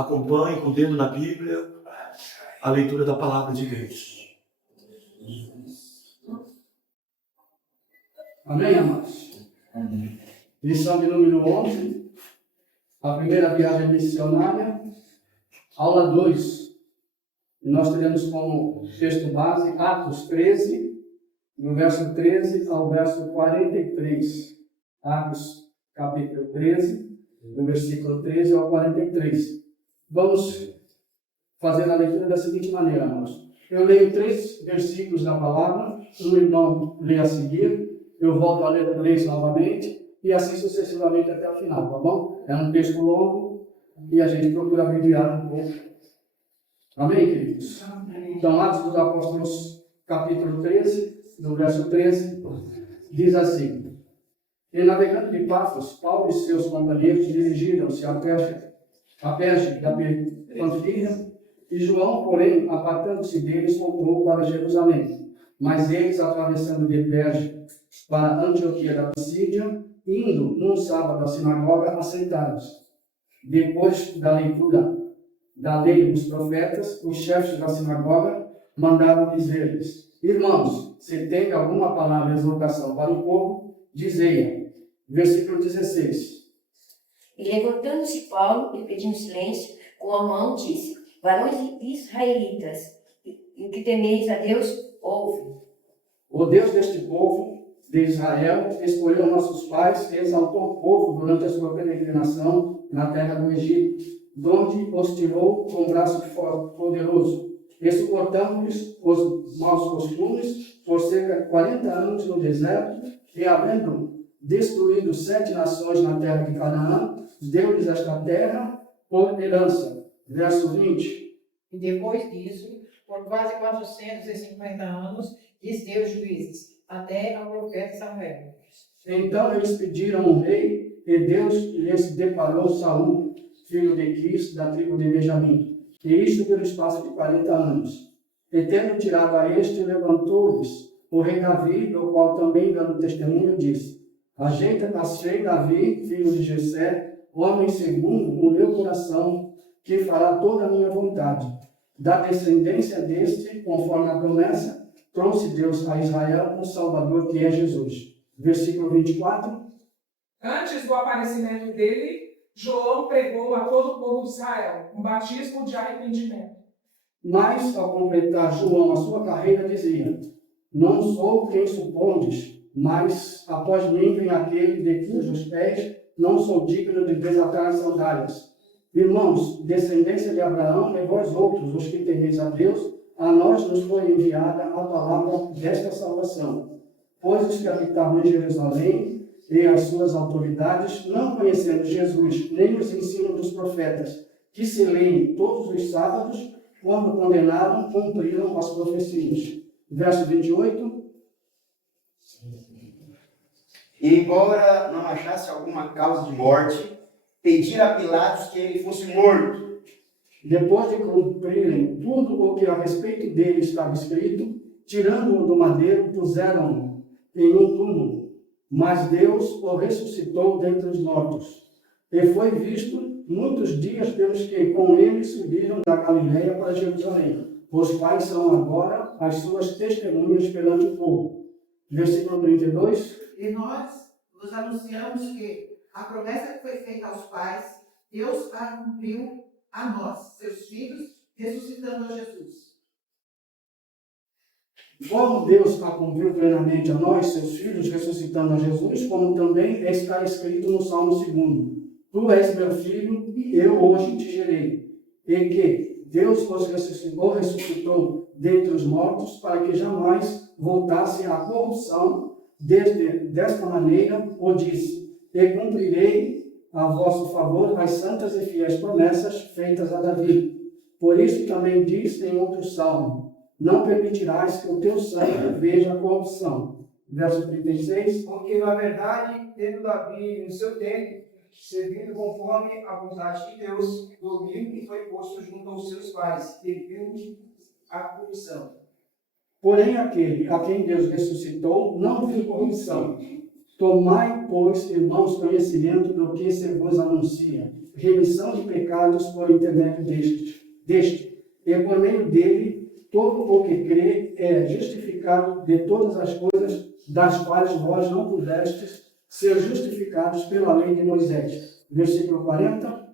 acompanhe com o dedo na Bíblia a leitura da palavra de Deus. Amém, amados? Amém. Lição de número 11, a primeira viagem missionária, aula 2. E nós teremos como texto base Atos 13, do verso 13 ao verso 43. Atos capítulo 13, do versículo 13 ao 43. Vamos fazer a leitura da seguinte maneira, amados. Eu leio 3 versículos da palavra, um irmão lê a seguir, eu volto a ler 3 novamente, e assim sucessivamente até o final, tá bom? É um texto longo e a gente procura abreviar um pouco. Amém, queridos? Amém. Então, Atos dos Apóstolos, capítulo 13, do verso 13, diz assim: E navegando de Pafos, Paulo e seus companheiros dirigiram-se a Perge da Panfilha, e João, porém, apartando-se deles, voltou para Jerusalém. Mas eles, atravessando de Perge para Antioquia da Pisídia, indo num sábado à sinagoga, assentaram-se. Depois da leitura da lei dos profetas, os chefes da sinagoga mandaram dizer-lhes: Irmãos, se tem alguma palavra de exortação para o povo, dizei-a. Versículo 16. E levantando-se Paulo e pedindo silêncio, com a mão disse: Varões israelitas, e o que temeis a Deus, ouve. O Deus deste povo de Israel escolheu nossos pais e exaltou o povo durante a sua peregrinação na terra do Egito, donde os tirou com um braço poderoso, e suportando-lhes os maus costumes por cerca de 40 anos no deserto, e havendo destruído 7 nações na terra de Canaã, deu-lhes esta terra por herança. Verso 20. E depois disso, por quase 450 anos, lhes deu juízes, até ao profeta Samuel. Então eles pediram um rei, e Deus lhes deparou Saul, filho de Quis, da tribo de Benjamim, e isto pelo espaço de 40 anos. E tendo tirado a este, levantou-lhes o rei Davi, do qual também, dando testemunho, disse: Ajeita-te, Davi, filho de Jessé, homem segundo o meu coração, que fará toda a minha vontade. Da descendência deste, conforme a promessa, trouxe Deus a Israel um Salvador, que é Jesus. Versículo 24. Antes do aparecimento dele, João pregou a todo o povo de Israel um batismo de arrependimento. Mas, ao completar João a sua carreira, dizia: Não sou quem supondes, mas após mim vem aquele de cujos pés não sou digno de desatar as sandálias. Irmãos, descendência de Abraão, e vós outros, os que temeis a Deus, a nós nos foi enviada a palavra desta salvação. Pois os que habitavam em Jerusalém e as suas autoridades, não conhecendo Jesus, nem os ensinos dos profetas, que se leem todos os sábados, quando condenaram, cumpriram as profecias. Verso 28. E embora não achasse alguma causa de morte, pediram a Pilatos que ele fosse morto. Depois de cumprirem tudo o que a respeito dele estava escrito, tirando-o do madeiro, puseram-no em um túmulo. Mas Deus o ressuscitou dentre os mortos. E foi visto muitos dias pelos que com ele subiram da Galileia para Jerusalém, os quais são agora as suas testemunhas perante o povo. Versículo 32. E nós vos anunciamos que a promessa que foi feita aos pais, Deus a cumpriu a nós, seus filhos, ressuscitando a Jesus. Como Deus a cumpriu plenamente a nós, seus filhos, ressuscitando a Jesus, como também está escrito no Salmo 2: Tu és meu filho, eu hoje te gerei. E que Deus o ressuscitou dentre os mortos, para que jamais voltasse à corrupção. Desta maneira o disse: E cumprirei a vosso favor as santas e fiéis promessas feitas a Davi. Por isso também diz em outro salmo: Não permitirás que o teu sangue veja a corrupção. Verso 36. Porque, na verdade, tendo Davi no seu tempo, servindo conforme a vontade de Deus, dormiu e foi posto junto aos seus pais, e viu a corrupção. Porém, aquele a quem Deus ressuscitou não viu corrupção. Tomai, pois, irmãos, conhecimento do que se vos anuncia, remissão de pecados por intermédio deste, e por meio dele, todo o que crê é justificado de todas as coisas das quais vós não pudestes ser justificados pela lei de Moisés. Versículo 40.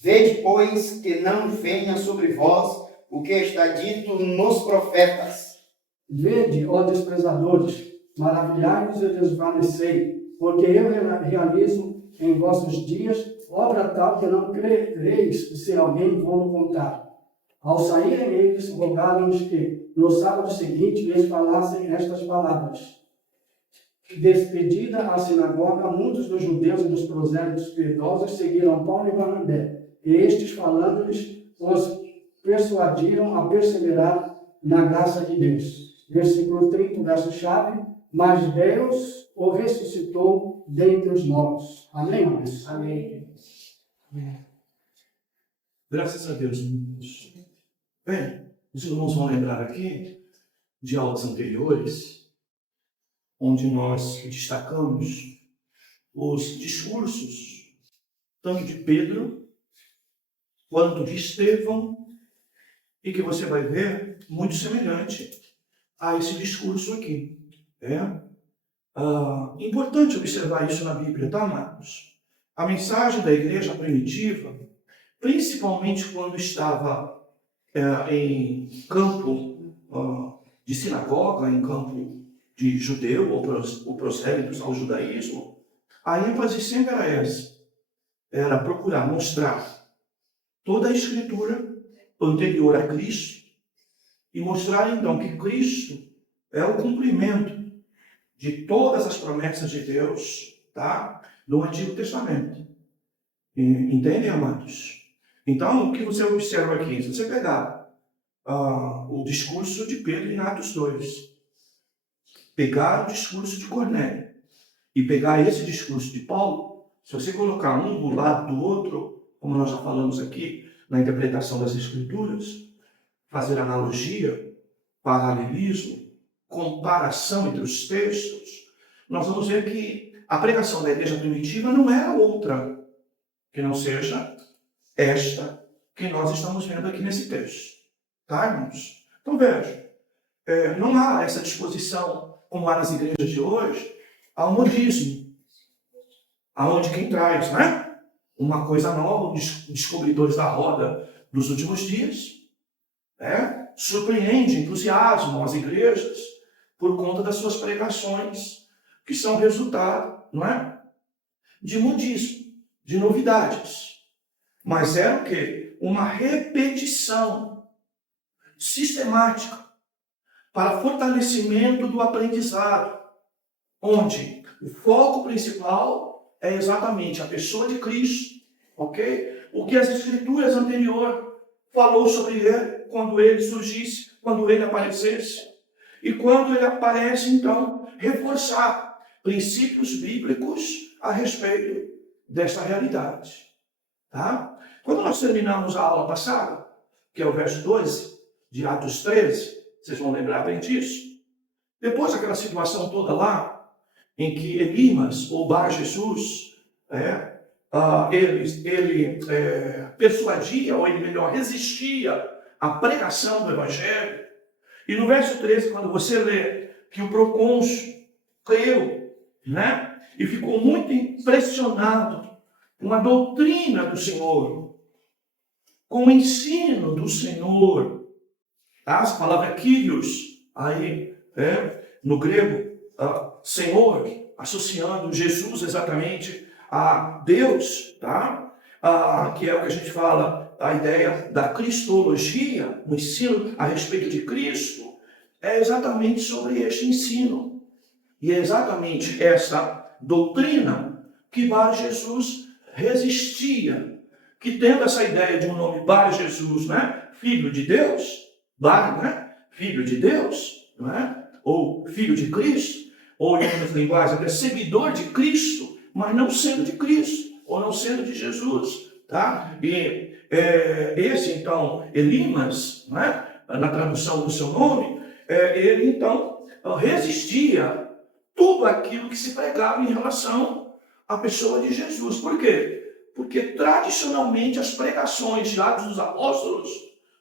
Vede, pois, que não venha sobre vós o que está dito nos profetas. Vede, ó desprezadores, maravilhai-vos e desvanecei, porque eu realizo em vossos dias obra tal que não crereis se alguém vos contar. Ao saírem eles, rogaram-nos que, no sábado seguinte, lhes falassem estas palavras. Despedida a sinagoga, muitos dos judeus e dos prosélitos piedosos seguiram Paulo e Barnabé, e estes, falando-lhes, os persuadiram a perseverar na graça de Deus. Versículo 30, verso-chave. Mas Deus o ressuscitou dentre os mortos. Amém, irmãos? Amém. Graças a Deus, irmãos. Bem, os irmãos vão lembrar aqui de aulas anteriores, onde nós destacamos os discursos, tanto de Pedro, quanto de Estevão, e que você vai ver muito semelhante a esse discurso aqui. Importante observar isso na Bíblia, tá, amados? A mensagem da igreja primitiva, principalmente quando estava em campo de sinagoga, em campo de judeu ou prosélitos ao judaísmo, a ênfase sempre era essa. Era procurar mostrar toda a Escritura anterior a Cristo e mostrar então que Cristo é o cumprimento de todas as promessas de Deus, tá? Do Antigo Testamento. Entendem, amados? Então, o que você observa aqui? Se você pegar o discurso de Pedro em Atos 2, pegar o discurso de Cornélio e pegar esse discurso de Paulo, se você colocar um do lado do outro, como nós já falamos aqui na interpretação das Escrituras, fazer analogia, paralelismo, comparação entre os textos, nós vamos ver que a pregação da igreja primitiva não era outra que não seja esta que nós estamos vendo aqui nesse texto. Tá, irmãos? Então veja, não há essa disposição, como há nas igrejas de hoje, ao modismo, aonde quem traz, né, uma coisa nova, descobridores da roda dos últimos dias, surpreende, entusiasmam as igrejas por conta das suas pregações, que são resultado, não é, de modismo, de novidades. Mas é o quê? Uma repetição sistemática para fortalecimento do aprendizado, onde o foco principal é exatamente a pessoa de Cristo, ok? O que as Escrituras anteriores falou sobre ele quando ele surgisse, quando ele aparecesse. E quando ele aparece, então, reforçar princípios bíblicos a respeito desta realidade. Tá? Quando nós terminamos a aula passada, que é o verso 12 de Atos 13, vocês vão lembrar bem disso. Depois daquela situação toda lá, em que Elimas, ou Bar Jesus, ele persuadia, ou ele melhor, resistia à pregação do Evangelho. E no verso 13, quando você lê que o procônsul creu, né, e ficou muito impressionado com a doutrina do Senhor, com o ensino do Senhor, tá? A palavra Kyrios, aí, no grego, Senhor, associando Jesus exatamente a Deus, tá? Que é o que a gente fala, a ideia da cristologia, o ensino a respeito de Cristo, é exatamente sobre este ensino. E é exatamente essa doutrina que Bar Jesus resistia, que tendo essa ideia de um nome Bar Jesus, né? Filho de Deus, Bar, né? Filho de Deus, né? Ou filho de Cristo, ou em outras linguagens, até seguidor de Cristo, mas não sendo de Cristo, ou não sendo de Jesus, tá? E esse, então, Elimas, né? Na tradução do seu nome, ele, então, resistia tudo aquilo que se pregava em relação à pessoa de Jesus. Por quê? Porque tradicionalmente as pregações de Atos dos Apóstolos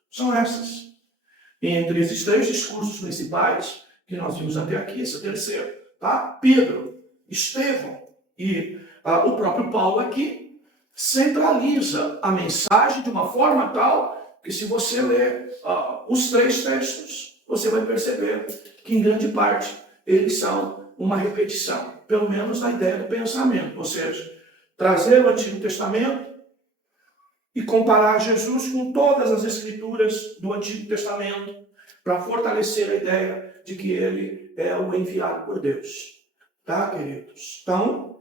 são essas. E entre esses 3 discursos principais que nós vimos até aqui, esse é o terceiro, tá? Pedro, Estevão e o próprio Paulo aqui centraliza a mensagem de uma forma tal que, se você ler os 3 textos, você vai perceber que, em grande parte, eles são uma repetição, pelo menos da ideia do pensamento, ou seja, trazer o Antigo Testamento e comparar Jesus com todas as escrituras do Antigo Testamento para fortalecer a ideia de que ele é o enviado por Deus. Tá, queridos? Então,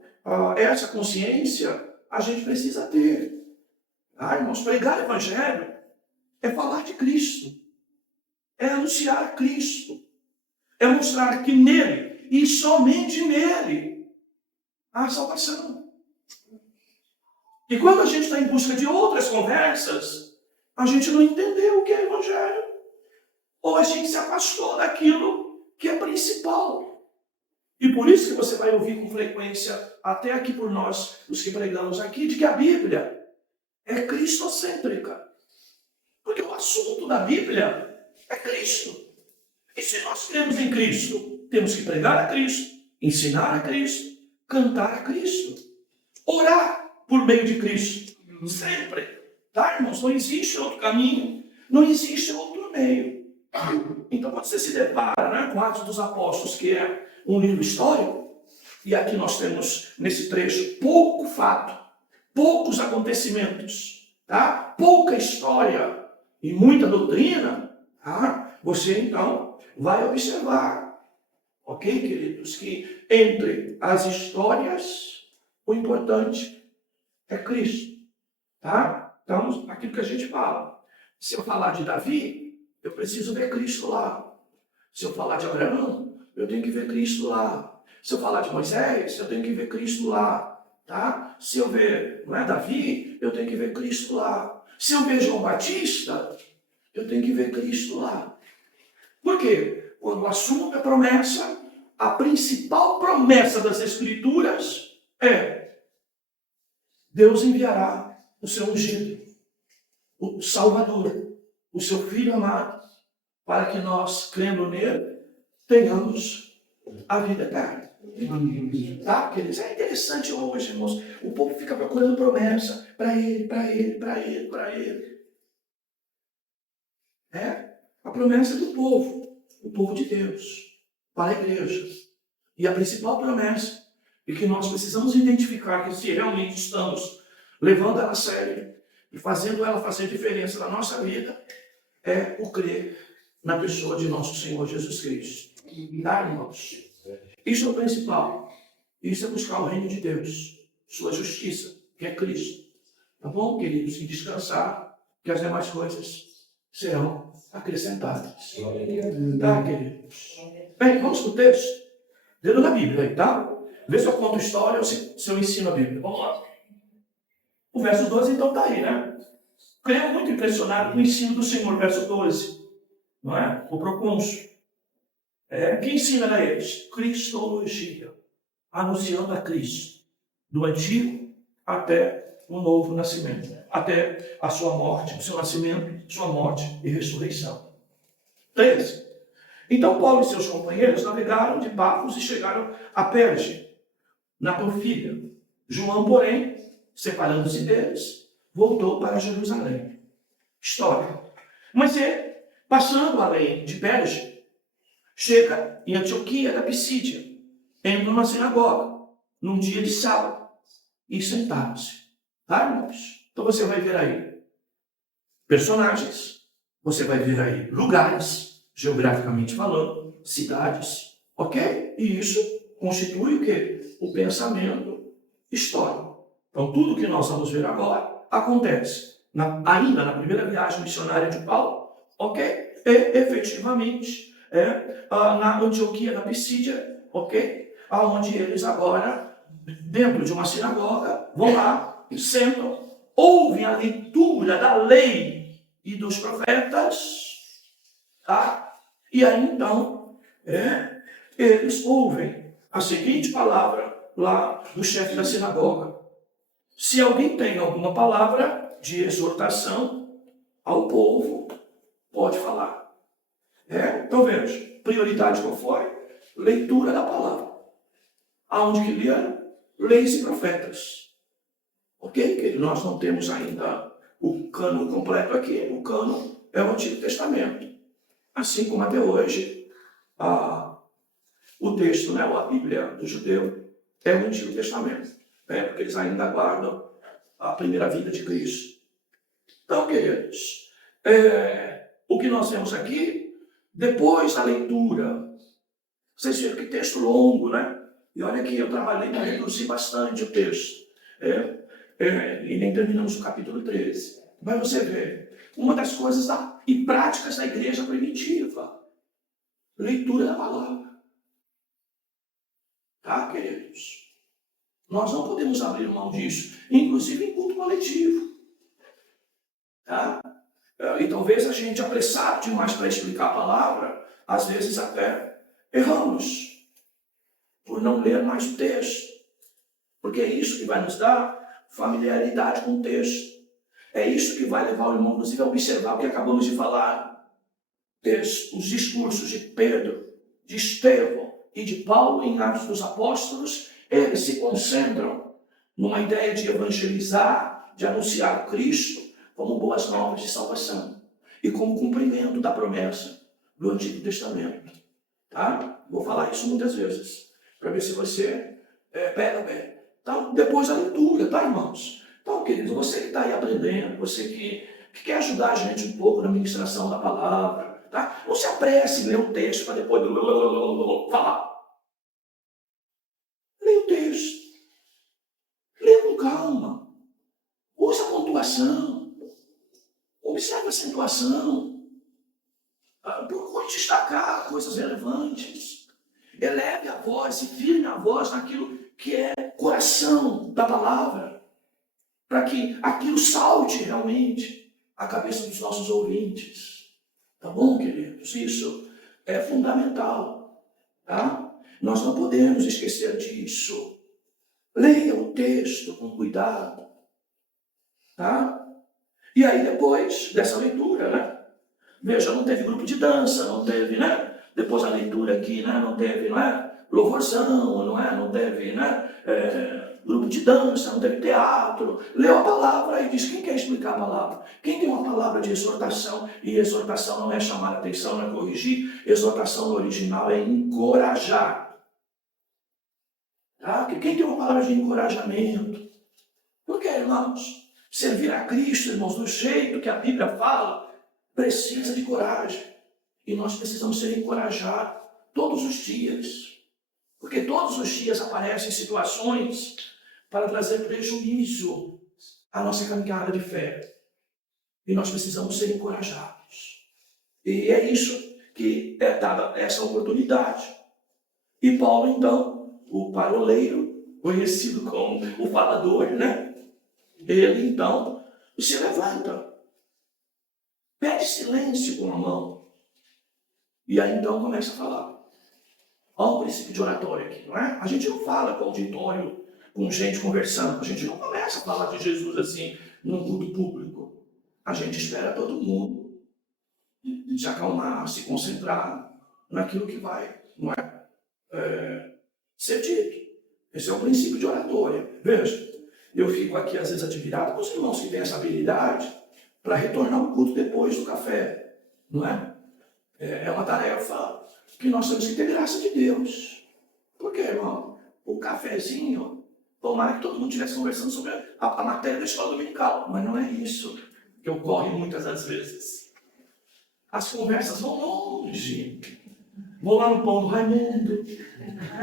essa consciência a gente precisa ter. Tá, irmãos? Pregar o Evangelho é falar de Cristo, é anunciar Cristo, é mostrar que nele, e somente nele, há salvação. E quando a gente está em busca de outras conversas, a gente não entendeu o que é Evangelho. Ou a gente se afastou daquilo que é principal. E por isso que você vai ouvir com frequência, até aqui por nós, os que pregamos aqui, de que a Bíblia é cristocêntrica. Porque o assunto da Bíblia é Cristo. E se nós cremos em Cristo, temos que pregar a Cristo, ensinar a Cristo, cantar a Cristo, orar por meio de Cristo. Sempre. Tá, irmãos? Não existe outro caminho, não existe outro meio. Então, quando você se depara, né, com Atos dos Apóstolos, que é um livro histórico, e aqui nós temos, nesse trecho, pouco fato, poucos acontecimentos, tá? Pouca história e muita doutrina, tá? Você, então, vai observar, ok, queridos, que entre as histórias, o importante é Cristo, tá? Então, aquilo que a gente fala. Se eu falar de Davi, eu preciso ver Cristo lá. Se eu falar de Abraão, eu tenho que ver Cristo lá. Se eu falar de Moisés, eu tenho que ver Cristo lá. Tá? Se eu ver, não é, Davi, eu tenho que ver Cristo lá. Se eu ver João Batista, eu tenho que ver Cristo lá. Por quê? Quando o assunto é promessa, a principal promessa das Escrituras é: Deus enviará o seu ungido, o Salvador, o seu Filho amado, para que nós, crendo nele, tenhamos a vida eterna. Tá, queridos? É interessante hoje, irmãos, o povo fica procurando promessa para ele, para ele, para ele, para ele. É a promessa do povo, o povo de Deus, para a igreja. E a principal promessa é que nós precisamos identificar que, se realmente estamos levando ela a sério e fazendo ela fazer diferença na nossa vida, é o crer na pessoa de nosso Senhor Jesus Cristo. Tá, irmãos? Isso é o principal. Isso é buscar o reino de Deus, sua justiça, que é Cristo. Tá bom, queridos? E descansar, que as demais coisas serão acrescentadas. Tá, queridos? Bem, vamos para o texto. Dedo na Bíblia aí, tá? Vê se eu conto história ou se eu ensino a Bíblia. Vamos lá. O verso 12, então, está aí, né? Creio muito impressionado com o ensino do Senhor, verso 12. Não é? O procônsul. Que ensina a eles? Cristologia. Anunciando a Cristo. Do antigo até o novo nascimento. Até a sua morte, o seu nascimento, sua morte e ressurreição. 13. Então Paulo e seus companheiros navegaram de Pafos e chegaram a Perge, na Panfilha. João, porém, separando-se deles, voltou para Jerusalém. História. Mas ele, passando além de Perge, chega em Antioquia da Pisídia, entra numa sinagoga, num dia de sábado, e sentaram-se. Tá, irmãos? Então você vai ver aí personagens, você vai ver aí lugares, geograficamente falando, cidades, ok? E isso constitui o quê? O pensamento histórico. Então, tudo que nós vamos ver agora acontece ainda na primeira viagem missionária de Paulo, ok? E, efetivamente, na Antioquia da Pisídia, ok? Onde eles agora, dentro de uma sinagoga, vão lá, sentam, ouvem a leitura da lei e dos profetas, tá? E aí, então, eles ouvem a seguinte palavra lá do chefe da sinagoga. Se alguém tem alguma palavra de exortação ao povo, pode falar. Então veja, prioridade qual foi? Leitura da palavra. Aonde que leram? Leis e profetas. Ok? Porque nós não temos ainda o cânon completo aqui. O cânon é o Antigo Testamento. Assim como até hoje o texto, né, a Bíblia do judeu, é o Antigo Testamento. Porque eles ainda aguardam a primeira vinda de Cristo. Então, queridos, o que nós vemos aqui, depois da leitura, vocês viram que texto longo, né? E olha que eu trabalhei para reduzir bastante o texto. E nem terminamos o capítulo 13. Mas você vê, uma das coisas e práticas da igreja primitiva, leitura da palavra. Tá, queridos? Nós não podemos abrir mão disso, inclusive em culto coletivo. Tá? E talvez a gente, apressado demais para explicar a palavra, às vezes até erramos por não ler mais o texto. Porque é isso que vai nos dar familiaridade com o texto. É isso que vai levar o irmão, inclusive, a observar o que acabamos de falar. Os discursos de Pedro, de Estevão e de Paulo em Atos dos Apóstolos, eles se concentram numa ideia de evangelizar, de anunciar Cristo como boas novas de salvação e como cumprimento da promessa do Antigo Testamento. Tá? Vou falar isso muitas vezes, para ver se você pega bem. Então, depois a leitura, tá, irmãos? Então, querido, você que está aí aprendendo, você que quer ajudar a gente um pouco na ministração da palavra, tá? Não se apresse em ler o texto para depois falar. Leia o texto. Leia com calma. Use a pontuação. Observe a acentuação. Procure destacar coisas relevantes. Eleve a voz e firme a voz naquilo que é coração da palavra, para que aquilo salte realmente a cabeça dos nossos ouvintes. Tá bom, queridos? Isso é fundamental. Tá? Nós não podemos esquecer disso. Leia o texto com cuidado. Tá? E aí, depois dessa leitura, né? Veja, não teve grupo de dança, não teve, né? Depois da leitura aqui, né? Não teve, não é? Louvorzão, não teve, né? Grupo de dança, não teve teatro. Leu a palavra e diz: quem quer explicar a palavra? Quem tem uma palavra de exortação? E exortação não é chamar a atenção, não é corrigir. Exortação no original é encorajar. Tá? Quem tem uma palavra de encorajamento? Porque, irmãos, servir a Cristo, irmãos, do jeito que a Bíblia fala, precisa de coragem. E nós precisamos ser encorajados todos os dias. Porque todos os dias aparecem situações para trazer prejuízo à nossa caminhada de fé. E nós precisamos ser encorajados. E é isso que é dada essa oportunidade. E Paulo, então, o paroleiro, conhecido como o falador, né? Ele, então, se levanta. Pede silêncio com a mão. E aí, então, começa a falar. Olha o princípio de oratória aqui, não é? A gente não fala com auditório, com gente conversando. A gente não começa a falar de Jesus assim, num culto público. A gente espera todo mundo se acalmar, se concentrar naquilo que vai, não é? Ser dito. Esse é o princípio de oratória. Veja, eu fico aqui às vezes admirado com os irmãos que têm essa habilidade para retornar ao culto depois do café, não é? É uma tarefa que nós temos que ter graça de Deus. Por quê, irmão? O cafezinho, tomara que todo mundo estivesse conversando sobre a matéria da escola dominical, mas não é isso que ocorre muitas das vezes. As conversas vão longe. Vou lá no pão do Raimundo,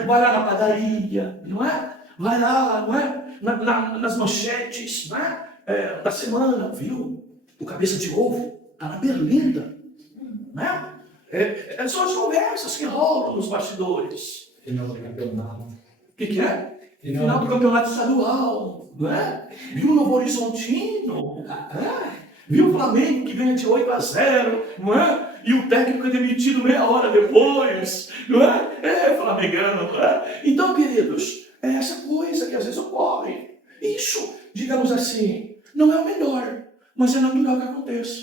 vai lá na padaria, não é? Vai lá, não é? Nas manchetes, não é? Da semana, viu? O cabeça de ovo está na berlinda, não é? São as conversas que rolam nos bastidores. Final do campeonato. O que é? Final do campeonato estadual, não é? Viu o Novo Horizontino? Viu o Flamengo que ganha de 8-0, não é? E o técnico é demitido meia hora depois, não é? É, flamengando, não é? Então, queridos, é essa coisa que às vezes ocorre. Isso, digamos assim, não é o melhor, mas é natural que aconteça.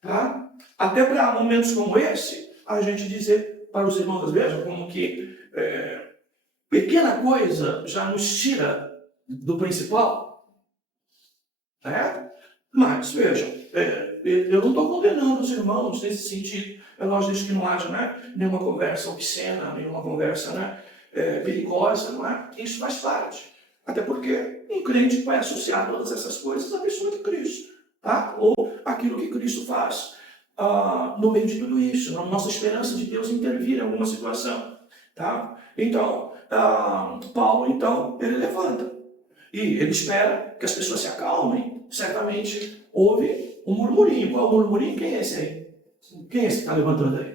Tá? Até para momentos como esse, a gente dizer para os irmãos, vejam como que pequena coisa já nos tira do principal. Né? Mas, vejam, eu não estou condenando os irmãos nesse sentido. É lógico que não haja, né, nenhuma conversa obscena, nenhuma conversa, né, perigosa, não é? Isso faz parte. Até porque um crente vai associar todas essas coisas à pessoa de Cristo, tá? Ou aquilo que Cristo faz no meio de tudo isso, na nossa esperança de Deus intervir em alguma situação, tá? Então, Paulo, então, ele levanta e ele espera que as pessoas se acalmem. Certamente houve um murmurinho. Qual é o murmurinho? Quem é esse aí? Quem é esse que está levantando aí?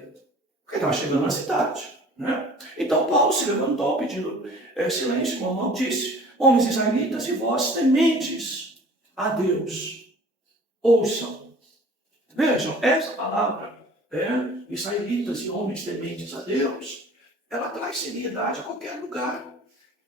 Porque estava chegando na cidade, né? Então Paulo se levantou pedindo silêncio, como disse: homens israelitas e vós tementes a Deus, ouçam. Vejam, essa palavra, israelitas e homens tementes a Deus, ela traz seriedade a qualquer lugar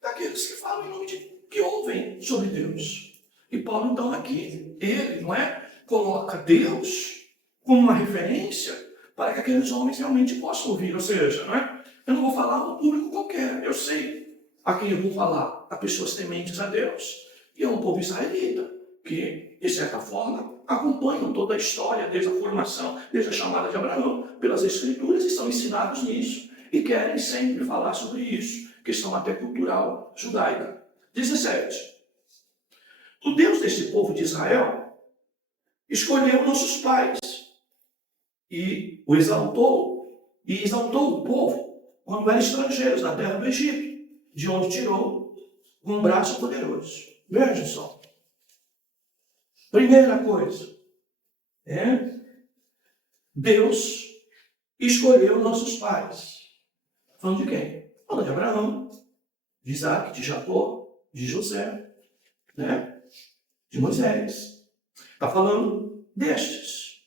daqueles que falam em nome de, que ouvem sobre Deus. E Paulo, então, aqui, ele, não é, coloca Deus como uma referência para que aqueles homens realmente possam ouvir. Ou seja, não é, eu não vou falar a um público qualquer, eu sei a quem eu vou falar, a pessoas tementes a Deus. E é um povo israelita, que, de certa forma, acompanham toda a história, desde a formação, desde a chamada de Abraão, pelas Escrituras, e são ensinados nisso. E querem sempre falar sobre isso, questão até cultural judaica. 17. O Deus deste povo de Israel escolheu nossos pais e o exaltou, e exaltou o povo quando eram estrangeiros na terra do Egito, de onde tirou com um braço poderoso. Veja só. Primeira coisa, Deus escolheu nossos pais. Falando de quem? Falando de Abraão, de Isaac, de Jacó, de José, né? De Moisés. Está falando destes.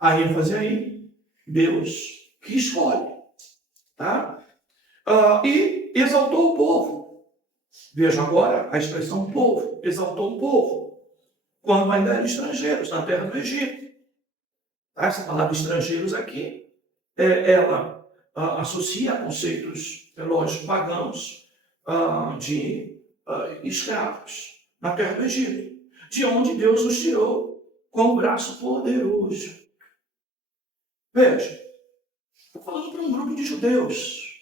A ênfase aí, Deus que escolhe. Tá? E exaltou o povo. Veja agora a expressão povo. Exaltou o povo. Quando ainda eram estrangeiros na terra do Egito. Tá? Essa palavra estrangeiros aqui, ela associa a conceitos, lógico, pagãos, de escravos na terra do Egito, de onde Deus os tirou com o braço poderoso. Veja, estou falando para um grupo de judeus.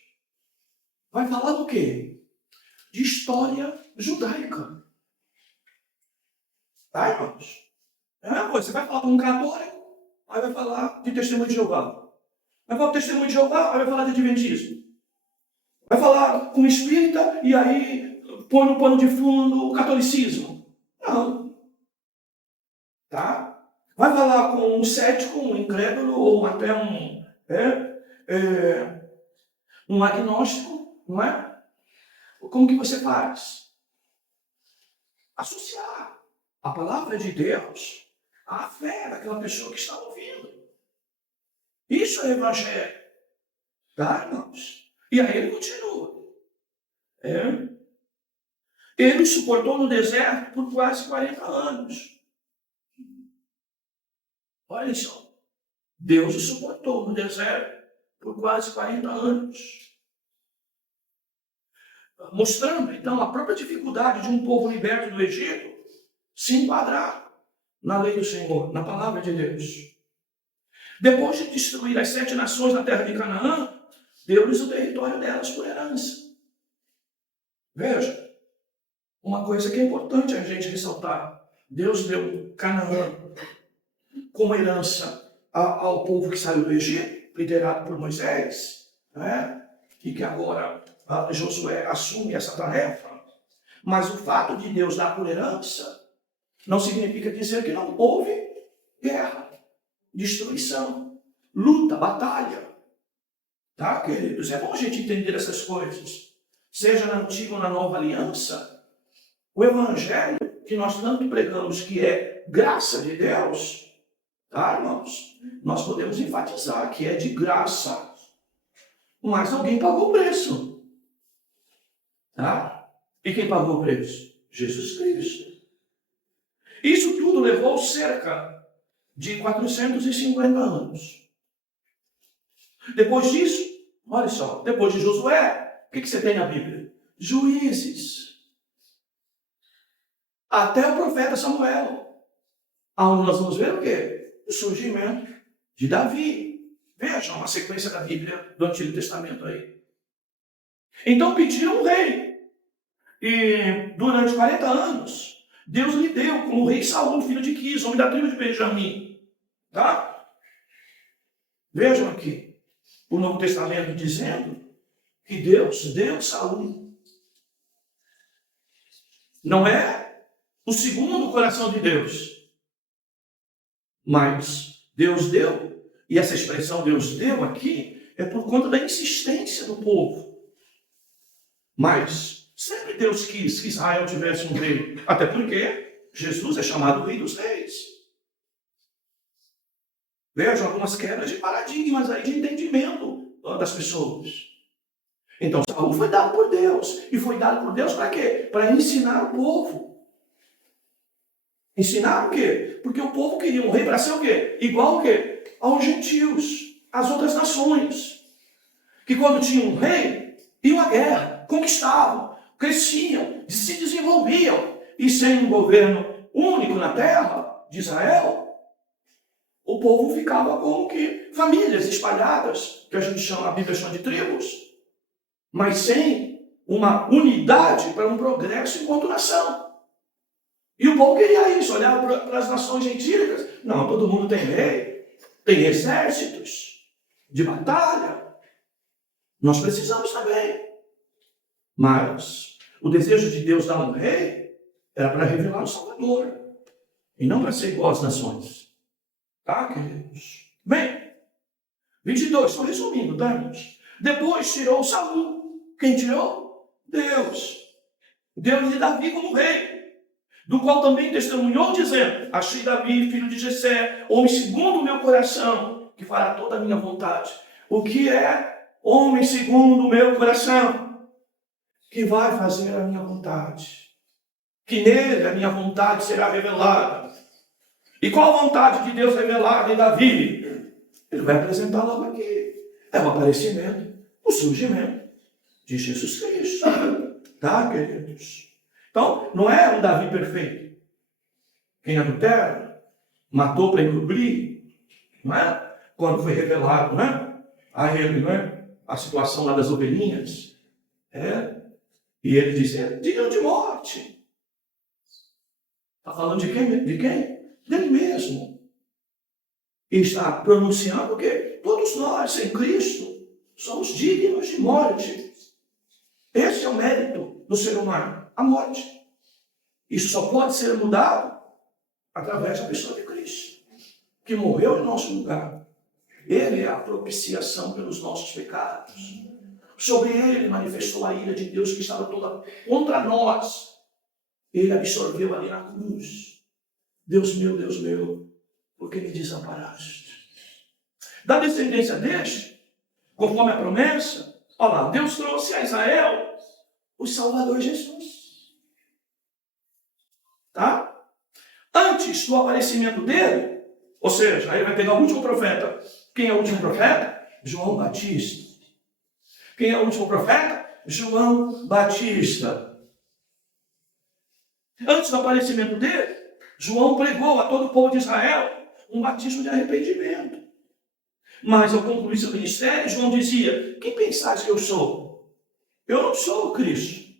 Vai falar do quê? De história judaica. Tá, irmãos? Você vai falar para um católico, aí vai falar de testemunho de Jeová. Vai falar de testemunho de Jeová, aí vai falar de adventismo. Vai falar com espírita, e aí põe no pano de fundo o catolicismo. Não. Tá? Vai falar com um cético, um incrédulo, ou até um agnóstico, não é? Como que você faz? Associar a palavra de Deus à fé daquela pessoa que está ouvindo. Isso é evangelho. Tá, irmãos? E aí ele continua. Ele suportou no deserto por quase 40 anos. Olha só. Deus o suportou no deserto por quase 40 anos. Mostrando, então, a própria dificuldade de um povo liberto do Egito se enquadrar na lei do Senhor, na palavra de Deus. Depois de destruir as 7 nações na terra de Canaã, deu-lhes o território delas por herança. Veja, uma coisa que é importante a gente ressaltar. Deus deu Canaã como herança ao povo que saiu do Egito, liderado por Moisés, né? E que agora Josué assume essa tarefa. Mas o fato de Deus dar por herança não significa dizer que não houve guerra, destruição, luta, batalha. Tá, queridos? É bom a gente entender essas coisas. Seja na antiga ou na nova aliança, o evangelho que nós tanto pregamos, que é graça de Deus, Tá, irmãos? Nós podemos enfatizar que é de graça. Mas alguém pagou o preço. Tá? E quem pagou o preço? Jesus Cristo. Isso tudo levou cerca de 450 anos. Depois disso, olha só, depois de Josué, o que você tem na Bíblia? Juízes. Até o profeta Samuel. Aonde nós vamos ver o quê? O surgimento de Davi. Vejam a sequência da Bíblia do Antigo Testamento aí. Então pediram um rei. E durante 40 anos, Deus lhe deu como rei Saul, filho de Quis, homem da tribo de Benjamim. Tá? Vejam aqui o Novo Testamento dizendo que Deus deu Saul. Não é o segundo coração de Deus. Mas Deus deu, e essa expressão Deus deu aqui é por conta da insistência do povo. Mas sempre Deus quis que Israel tivesse um rei, até porque Jesus é chamado Rei dos Reis. Vejam algumas quebras de paradigmas aí de entendimento das pessoas. Então Saul foi dado por Deus, e foi dado por Deus para quê? Para ensinar o povo. Ensinar o quê? Porque o povo queria um rei para ser o quê? Igual o quê? Aos gentios, às outras nações. Que quando tinham um rei, iam à guerra, conquistavam, cresciam, se desenvolviam. E sem um governo único na terra de Israel, o povo ficava como que famílias espalhadas, que a gente chama, a Bíblia chama de tribos, mas sem uma unidade para um progresso enquanto nação. E o povo queria isso, olhava para as nações gentílicas. Não, todo mundo tem rei, tem exércitos de batalha. Nós precisamos também. Mas o desejo de Deus dar um rei era para revelar o Salvador. E não para ser igual às nações. Tá, queridos? Bem, 22, estou resumindo, tá, irmãos? Depois tirou Saul. Quem tirou? Deus. Deus de Davi como rei. Do qual também testemunhou, dizendo: achei Davi, filho de Jessé, homem segundo o meu coração, que fará toda a minha vontade. O que é homem segundo o meu coração? Que vai fazer a minha vontade. Que nele a minha vontade será revelada. E qual a vontade de Deus revelada em Davi? Ele vai apresentar logo aqui. É o aparecimento, o surgimento de Jesus Cristo. Tá, queridos? Então, não é um Davi perfeito. Quem adultera, matou para encobrir, não é? Quando foi revelado, não é? A ele, não é? A situação lá das ovelhinhas. É? E ele dizendo, digno de morte. Está falando de quem? De quem? Dele mesmo. E está pronunciando que todos nós, em Cristo, somos dignos de morte. Esse é o mérito do ser humano. A morte. Isso só pode ser mudado através da pessoa de Cristo, que morreu em nosso lugar. Ele é a propiciação pelos nossos pecados. Sobre ele manifestou a ira de Deus que estava toda contra nós. Ele absorveu ali na cruz. Deus meu, por que me desamparaste? Da descendência deste, conforme a promessa, olha lá, Deus trouxe a Israel o Salvador Jesus. Tá? Antes do aparecimento dele, ou seja, aí vai pegar o último profeta. Quem é o último profeta? João Batista. Quem é o último profeta? João Batista. Antes do aparecimento dele, João pregou a todo o povo de Israel um batismo de arrependimento. Mas ao concluir seu ministério, João dizia: quem pensais que eu sou? Eu não sou o Cristo,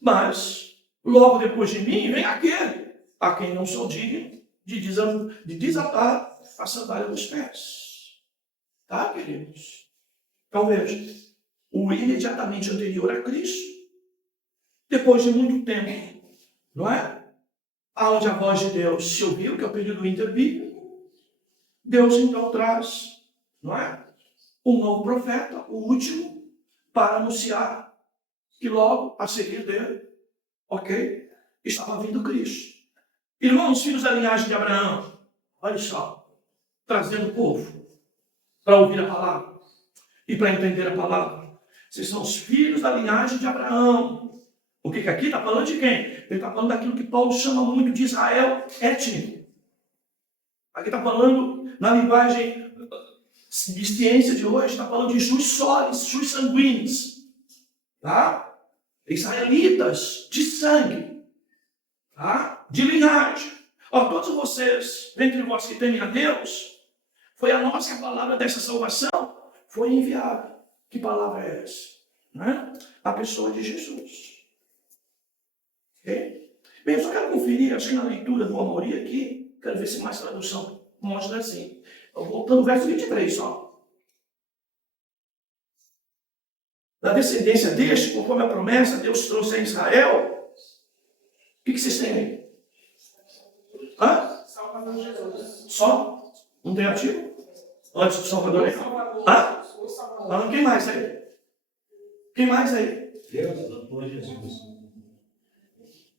mas logo depois de mim vem aquele a quem não sou digno de desatar a sandália dos pés. Tá, queridos? Então veja, o imediatamente anterior a Cristo, depois de muito tempo, não é? Aonde a voz de Deus se ouviu, que é o período interbíblico, Deus então traz, não é? Um novo profeta, o último, para anunciar que logo a seguir dele, ok? Estava vindo Cristo. Irmãos, filhos da linhagem de Abraão, olha só. trazendo o povo para ouvir a palavra e para entender a palavra. Vocês são os filhos da linhagem de Abraão. O que aqui está falando de quem? Ele está falando daquilo que Paulo chama muito de Israel étnico. Aqui está falando, na linguagem de ciência de hoje, está falando de jus solis, jus sanguinis. Tá? Israelitas de sangue. Tá? De linhagem. Ó, todos vocês, dentre vós que temem a Deus, foi a nós que a palavra dessa salvação foi enviada. Que palavra é essa? Né? A pessoa de Jesus. Ok? Bem, eu só quero conferir, acho que na leitura do Amorim aqui, quero ver se mais tradução mostra assim. Voltando ao verso 23 só. Da descendência deste, conforme a promessa, Deus trouxe a Israel. O que vocês têm aí? Hã? Salvador Jesus. Só? Não tem ativo? Antes do Salvador aí? Hã? O Salvador. Falando quem mais aí? Quem mais aí? Deus, Salvador Jesus.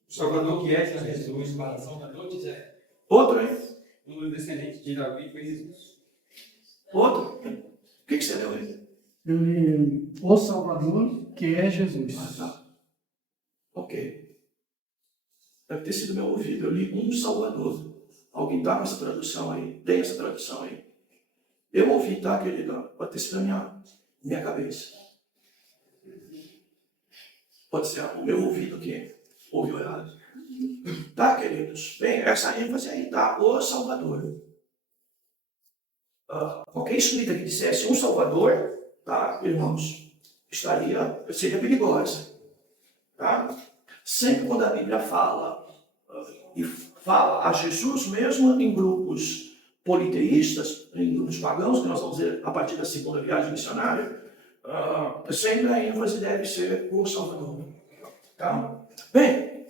O Salvador que é Jesus, para Salvador de Zé. Outro aí? O descendente de Davi foi Jesus. Outro? O que você leu aí? Eu li o Salvador, que é Jesus. Ah, tá. Ok. Deve ter sido meu ouvido. Eu li um Salvador. Alguém tá com essa tradução aí? Tem essa tradução aí? Eu ouvi, tá, querida? Pode ter sido a minha cabeça. Pode ser o meu ouvido que ouviu errado. Tá, queridos? Bem, essa ênfase aí tá, o Salvador. Qualquer escrita que dissesse um Salvador, tá, irmãos, seria perigosa. Tá? Sempre quando a Bíblia fala, e fala a Jesus mesmo em grupos politeístas, em grupos pagãos, que nós vamos ver a partir da segunda viagem missionária, sempre a ênfase deve ser o Salvador. Tá? Bem,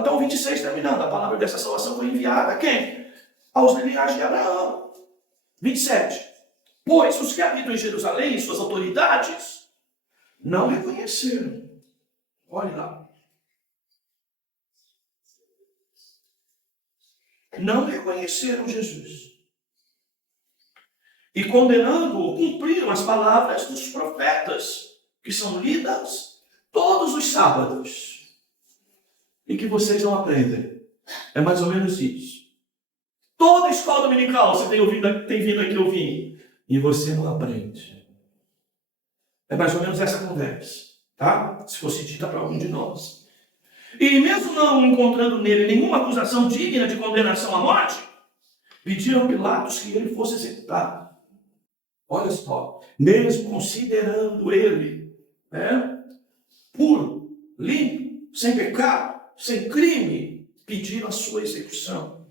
então 26 terminando, a palavra dessa salvação foi enviada a quem? Aos linhagens de Abraão. 27. Pois os que habitam em Jerusalém, suas autoridades, não reconheceram. Olhe lá. Não reconheceram Jesus. E condenando-o, cumpriram as palavras dos profetas, que são lidas todos os sábados. E que vocês não aprendem. É mais ou menos isso. Toda escola dominical você tem vindo aqui ouvir. E você não aprende. É mais ou menos essa conversa. Tá? Se fosse dita para algum de nós. E mesmo não encontrando nele nenhuma acusação digna de condenação à morte, pediram a Pilatos que ele fosse executado. Olha só, mesmo considerando ele puro, limpo, sem pecado, sem crime, pediram a sua execução.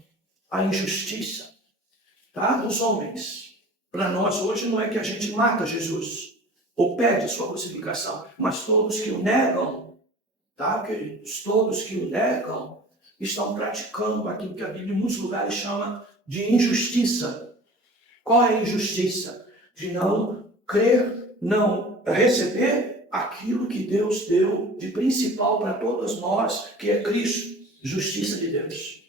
A injustiça, tá, dos homens. Para nós hoje não é que a gente mata Jesus ou pede a sua crucificação, mas todos que o negam, tá, queridos? Todos que o negam estão praticando aquilo que a Bíblia em muitos lugares chama de injustiça. Qual é a injustiça? De não crer, não receber aquilo que Deus deu de principal para todos nós, que é Cristo, justiça de Deus.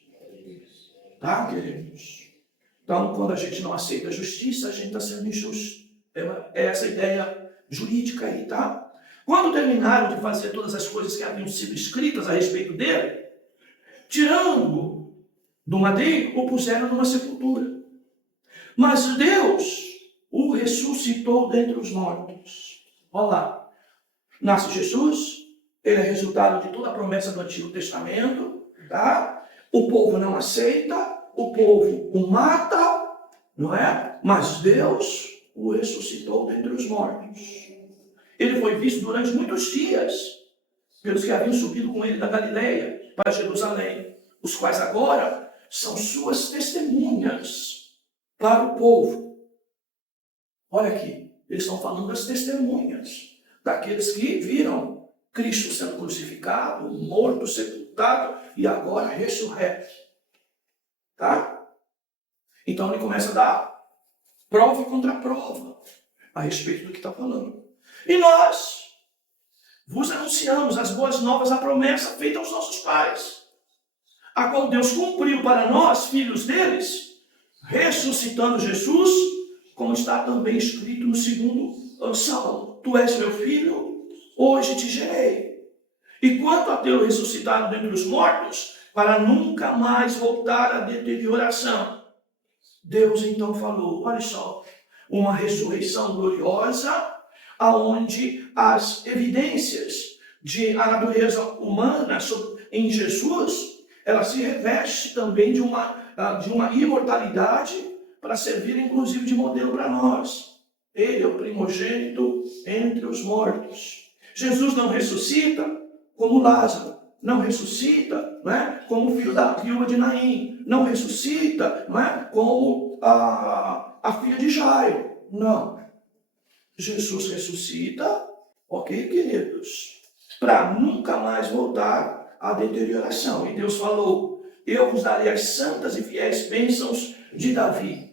Tá, queridos? Então, quando a gente não aceita a justiça, a gente está sendo injusto. É essa ideia jurídica aí, tá? Quando terminaram de fazer todas as coisas que haviam sido escritas a respeito dele, tirando do madeiro, o puseram numa sepultura. Mas Deus o ressuscitou dentre os mortos. Olha lá. Nasce Jesus, ele é resultado de toda a promessa do Antigo Testamento, tá? O povo não aceita, o povo o mata, não é? Mas Deus o ressuscitou dentre os mortos. Ele foi visto durante muitos dias pelos que haviam subido com ele da Galileia para Jerusalém, os quais agora são suas testemunhas para o povo. Olha aqui, eles estão falando das testemunhas, daqueles que viram Cristo sendo crucificado, morto, sepultado e agora ressurreto. Tá? Então ele começa a dar prova contra prova a respeito do que está falando. E nós vos anunciamos as boas novas, a promessa feita aos nossos pais, a qual Deus cumpriu para nós, filhos deles, ressuscitando Jesus, como está também escrito no segundo Salmo: Tu és meu filho, hoje te gerei. E quanto a tê-lo ressuscitado dentre os mortos, para nunca mais voltar à deterioração, Deus então falou, olha só, uma ressurreição gloriosa, aonde as evidências da natureza humana em Jesus, ela se reveste também de uma imortalidade para servir inclusive de modelo para nós. Ele é o primogênito entre os mortos. Jesus não ressuscita como Lázaro, não ressuscita, né, como o filho da viúva de Naim, não ressuscita, né, como a filha de Jairo. Não. Jesus ressuscita, ok, queridos, para nunca mais voltar à deterioração. E Deus falou: eu vos darei as santas e fiéis bênçãos de Davi.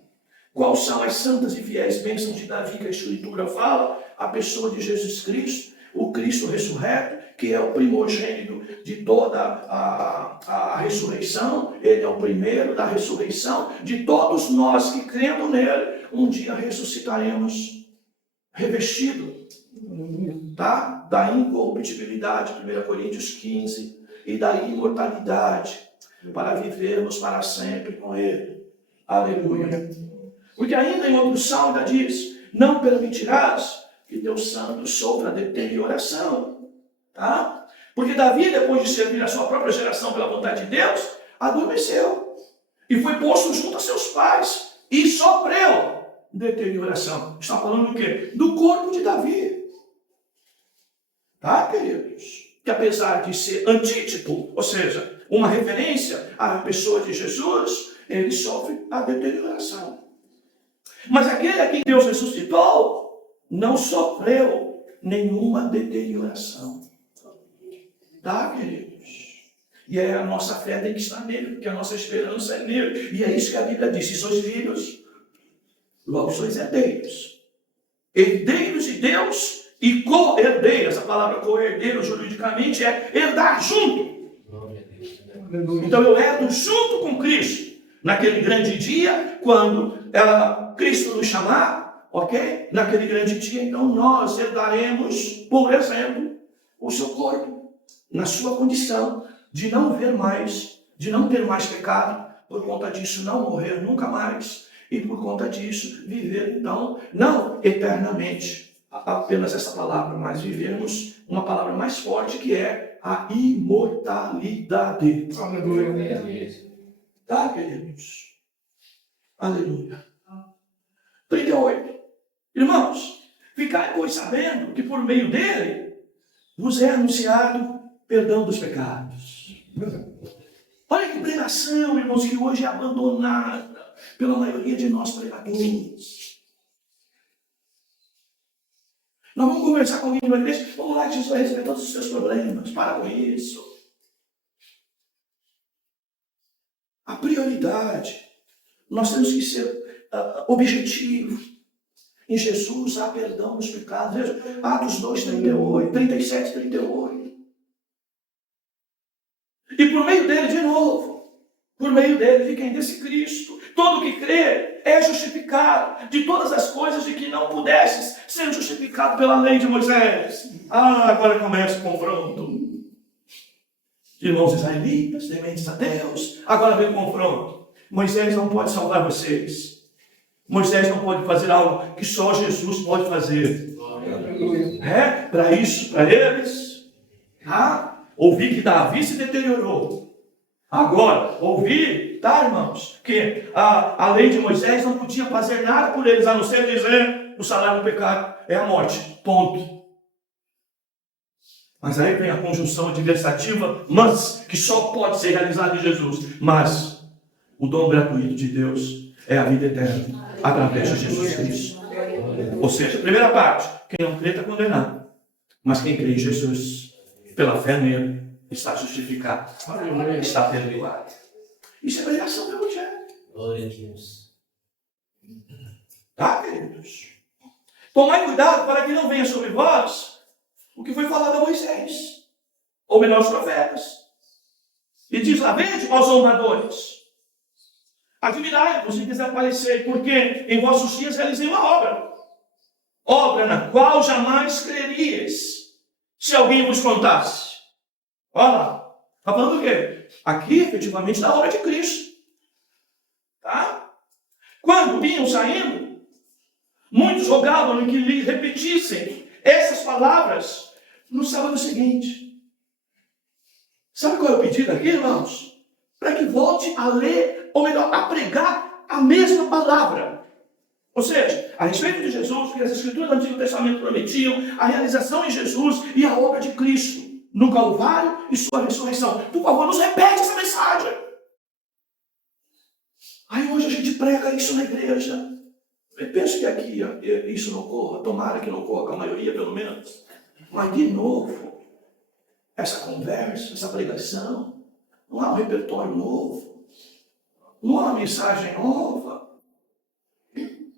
Quais são as santas e fiéis bênçãos de Davi que a Escritura fala? A pessoa de Jesus Cristo, o Cristo ressurreto, que é o primogênito de toda a ressurreição. Ele é o primeiro da ressurreição de todos nós que, crendo nele, um dia ressuscitaremos revestido, tá? Da incorruptibilidade, 1 Coríntios 15, e da imortalidade, para vivermos para sempre com ele. Aleluia. Porque ainda em outro salmo ainda diz: não permitirás que teu santo sofra deterioração. Tá? Porque Davi, depois de servir a sua própria geração pela vontade de Deus, adormeceu e foi posto junto a seus pais e sofreu deterioração. Está falando do quê? Do corpo de Davi. Tá, queridos? Que apesar de ser antítipo, ou seja, uma referência à pessoa de Jesus, ele sofre a deterioração. Mas aquele a quem Deus ressuscitou não sofreu nenhuma deterioração. Tá, queridos? E aí a nossa fé tem que estar nele, porque a nossa esperança é nele. E é isso que a Bíblia diz: se sois filhos, logo sois herdeiros. Herdeiros de Deus e co-herdeiros. Essa palavra co-herdeiro juridicamente é herdar junto. Então eu herdo junto com Cristo. Naquele grande dia, quando Cristo nos chamar, ok? Naquele grande dia, então nós herdaremos, por exemplo, o seu corpo, na sua condição de não ver mais, de não ter mais pecado, por conta disso não morrer nunca mais, e por conta disso viver, então, não eternamente, apenas essa palavra, mas vivermos uma palavra mais forte, que é a imortalidade. Aleluia. Tá, queridos? Aleluia. 38. Irmãos, ficai, pois, sabendo que por meio dele vos é anunciado perdão dos pecados. Olha que pregação, irmãos, que hoje é abandonada pela maioria de nós pregadores. Nós vamos conversar com alguém de uma igreja: vamos lá, Jesus vai resolver todos os seus problemas. Para com isso. A prioridade, nós temos que ser objetivos. Em Jesus há perdão dos pecados. Veja, Atos 2, 38, 37, 38. E por meio dele, de novo, por meio dele, de quem? Desse Cristo, todo que crê é justificado de todas as coisas de que não pudesses ser justificado pela lei de Moisés. Agora começa o confronto. Irmãos israelitas, tementes a Deus, agora vem o confronto. Moisés não pode salvar vocês. Moisés não pode fazer algo que só Jesus pode fazer. Para isso, para eles, tá? Ouvi que Davi se deteriorou. Agora, ouvi, tá, irmãos, que a lei de Moisés não podia fazer nada por eles, a não ser dizer: o salário do pecado é a morte. Ponto. Mas aí vem a conjunção adversativa, mas, que só pode ser realizada em Jesus. Mas o dom gratuito de Deus é a vida eterna, através de Jesus Cristo. Ou seja, a primeira parte: quem não crê está condenado. Mas quem crê em Jesus, pela fé nele, está justificado, está perdoado. Isso é pregação do Evangelho. Glória a Deus. Tá, queridos? Tomai cuidado para que não venha sobre vós o que foi falado a Moisés, ou melhor, os profetas. E diz lá: vede, ó zombadores, Admirai-vos em desaparecer, porque em vossos dias realizei uma obra na qual jamais crerias, se alguém vos contasse. Olha lá, está falando do quê? Aqui, efetivamente, da obra de Cristo. Tá? Quando vinham saindo, muitos rogavam que lhe repetissem essas palavras no sábado seguinte. Sabe qual é o pedido aqui, irmãos? Para que volte a ler, ou melhor, a pregar a mesma palavra. Ou seja, a respeito de Jesus, que as Escrituras do Antigo Testamento prometiam, a realização em Jesus e a obra de Cristo no Calvário e sua ressurreição. Por favor, nos repete essa mensagem. Aí hoje a gente prega isso na igreja. Eu penso que aqui isso não ocorra, tomara que não ocorra com a maioria, pelo menos. Mas, de novo, essa conversa, essa pregação, não há um repertório novo, não há uma mensagem nova.